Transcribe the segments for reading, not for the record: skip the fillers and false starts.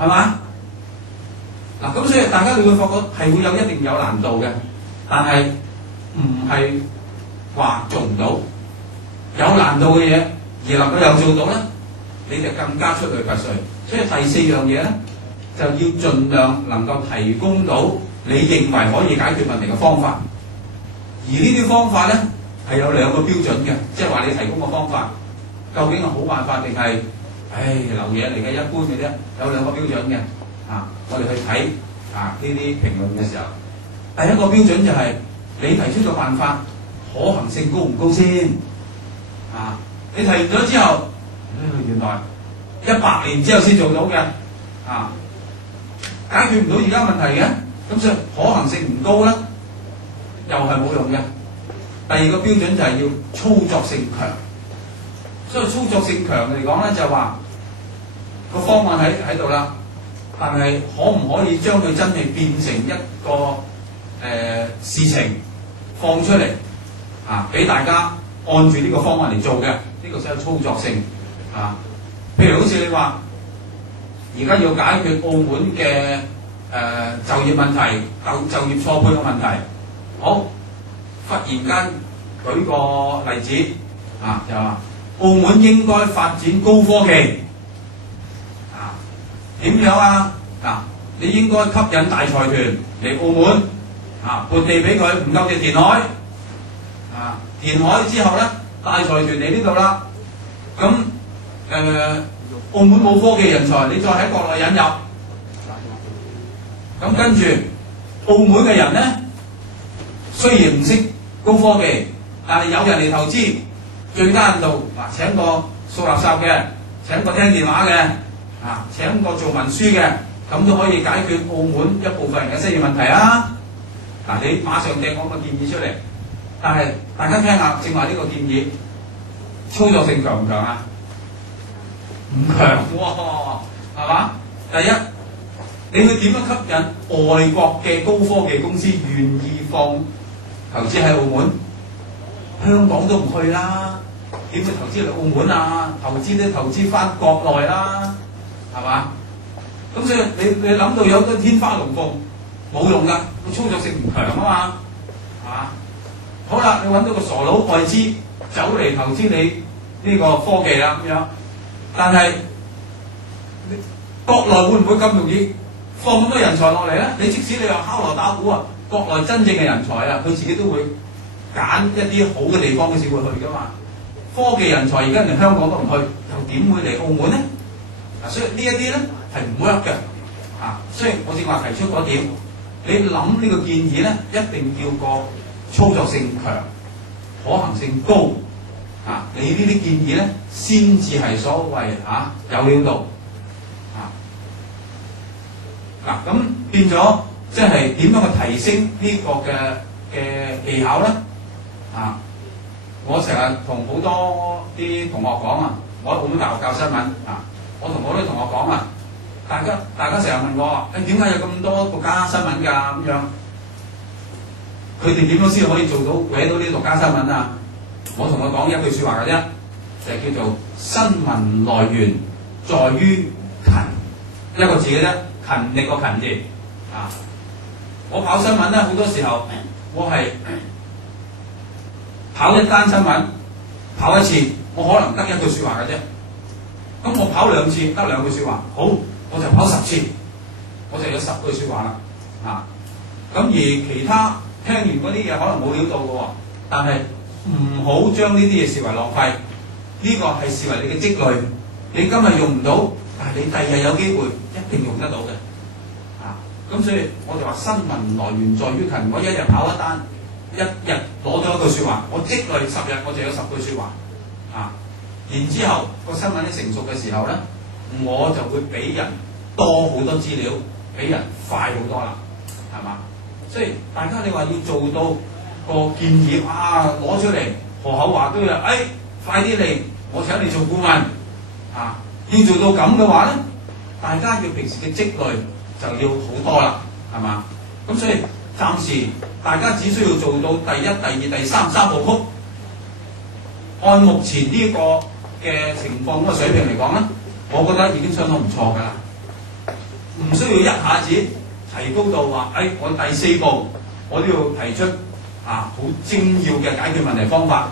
係嘛？嗱，咁所以大家你會發覺係會有一定有難度嘅，但係唔係話做唔到。有難度嘅嘢而能夠又做到咧，你就更加出類拔萃。所以第四樣嘢咧，就要盡量能夠提供到你認為可以解決問題嘅方法。而呢啲方法咧係有兩個標準嘅，即係話你提供嘅方法究竟係好辦法定係流嘢嚟嘅一般嘅啫。有兩個標準嘅。我哋去睇呢啲評論嘅時候，第一個標準就係你提出嘅辦法可行性高唔高先。你提完咗之後，原來100年之後先做到嘅，解決唔到而家問題嘅，咁所以可行性唔高咧，又係冇用嘅。第二個標準就係要操作性強，所以操作性強嚟講咧，就係話個方案喺度啦，但係可唔可以將佢真係變成一個事情放出嚟俾大家按住呢個方案嚟做嘅，呢個先係操作性。譬如好似你話而家要解決澳門嘅就業問題、就業錯配嘅問題，好忽然間舉個例子就話澳門應該發展高科技點樣你應該吸引大財團嚟澳門撥地俾佢，唔夠就填海填海之後咧，大財團嚟呢度啦，咁澳門冇科技人才，你再喺國內引入，咁跟住澳門嘅人咧，雖然唔識高科技，但係有人嚟投資，最低限度請個掃垃圾嘅，請個聽電話嘅，請個做文書嘅，咁都可以解決澳門一部分人嘅失業問題啊！你馬上掟我個建議出嚟，但係大家聽下正話呢個建議操作性強唔強啊？唔強喎，係嘛？第一，你會點樣吸引外國嘅高科技公司願意放投資喺澳門？香港都唔去啦，點會投資嚟澳門啊？投資都投資翻國內啦，係嘛？咁所以你諗到有個天花龍鳳冇用㗎，個操作性唔強啊嘛，係嘛？好啦，你揾到個傻佬外資走嚟投資你呢個科技啦咁樣，但係國內會唔會咁容易放咁多人才落嚟咧？你即使你話敲鑼打鼓國內真正嘅人才佢自己都會揀一啲好嘅地方先會去㗎嘛。科技人才而家連香港都唔去，又點會嚟澳門咧？所以呢一啲咧係唔 work 嘅。所以我正話提出嗰點，你諗呢個建議咧，一定要個操作性強、可行性高。你呢啲建議咧，先至係所謂有料到。咁變咗即係點樣去提升呢個嘅技巧咧？我成日同好多啲同學講我喺澳門大學教新聞我同好多同學講大家成日問我點解有咁多獨家新聞㗎咁樣？佢哋點樣先可以做到搲到呢啲獨家新聞啊？我同佢講一句説話嘅啫，就係叫做新聞來源在於勤，一個字嘅啫，勤力個勤字我跑新聞咧，好多時候我係跑一單新聞，跑一次，我可能得一句説話嘅啫。咁我跑兩次，得兩句説話，好，我就跑10次，我就有10句説話啦。咁而其他聽完嗰啲嘢可能冇料到嘅喎，但係唔好將呢啲嘢視為浪費，呢個係視為你嘅積累。你今日用唔到，但係你第日有機會一定用得到嘅。咁所以我就話新聞來源在於勤，我一日跑一單，一日攞咗一句説話，我積累10日我就有10句説話。然之後個新聞一成熟嘅時候咧，我就會比人多好多資料，比人快好多啦，係嘛？所以大家你話要做到個建議攞出嚟，何口話都有，快啲嚟，我請你做顧問要做到咁嘅話咧，大家要平時嘅積累就要好多啦，係嘛？咁所以暫時大家只需要做到第一、第二、第三部曲，按目前呢個嘅情況嗰個水平嚟講咧，我覺得已經相當唔錯㗎啦。要一下子提高到話，我第4步我都要提出好精要嘅解決問題方法。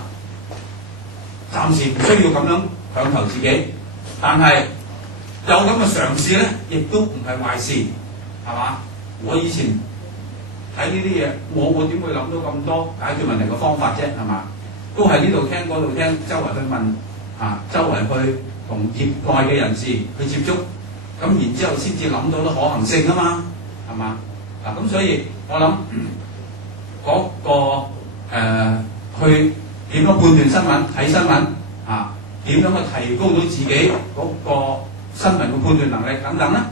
暫時唔需要咁樣強求自己，但係有咁嘅嘗試咧，亦都唔係壞事，係嘛？我以前睇呢啲嘢，我點會諗到咁多解決問題嘅方法啫？係嘛？都係呢度聽嗰度聽，周圍去問周圍去同業內嘅人士去接觸，咁然之後先至諗到啲可行性啊嘛，係嘛？咁所以我諗嗰去點樣判斷新聞、睇新聞點樣去提高到自己嗰個新聞嘅判斷能力等等啦。